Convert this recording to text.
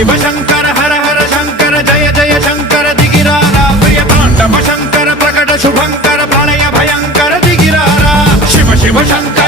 शिव शंकर हर हर शंकर जय जय शंकर दिगिरारा प्रिय तांडव शंकर प्रकट शुभंकर प्रलय भयंकर दिगिरारा शिव शिव शंकर